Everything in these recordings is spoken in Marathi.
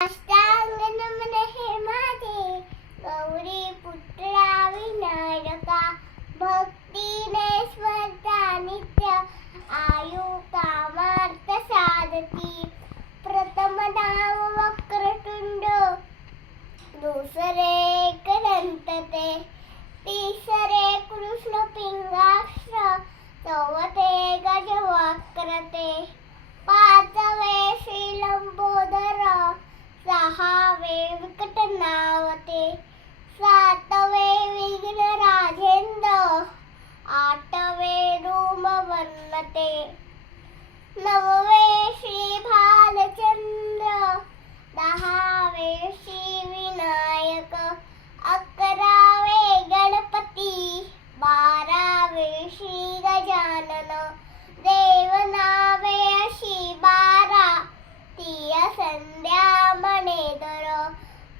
अष्टांगण हे माझे गौरी पुत्रा विनायका भक्तीने स्मरता नित्य आयु कामार्थ साधती प्रथम नाम वक्रतुंड दुसरे अनंत ते तिसरे कृष्ण पिंगाक्ष चौथे गजवक्रते पाचवे श्री लंबोदर सहावे विकट नावते सातवे विघ्न राजेंद्र आठवे रूम वर्णते नववे श्री भालचंद्र दहावे श्री विनायक अकरावे गणपती बारावे श्री गजानन देवनावे अशी बारा तिय संध्या मणेदर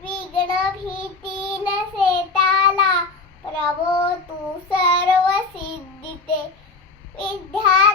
विघ्न भीती नसे त्याला प्रभो तू सर्व सिद्धिते विद्या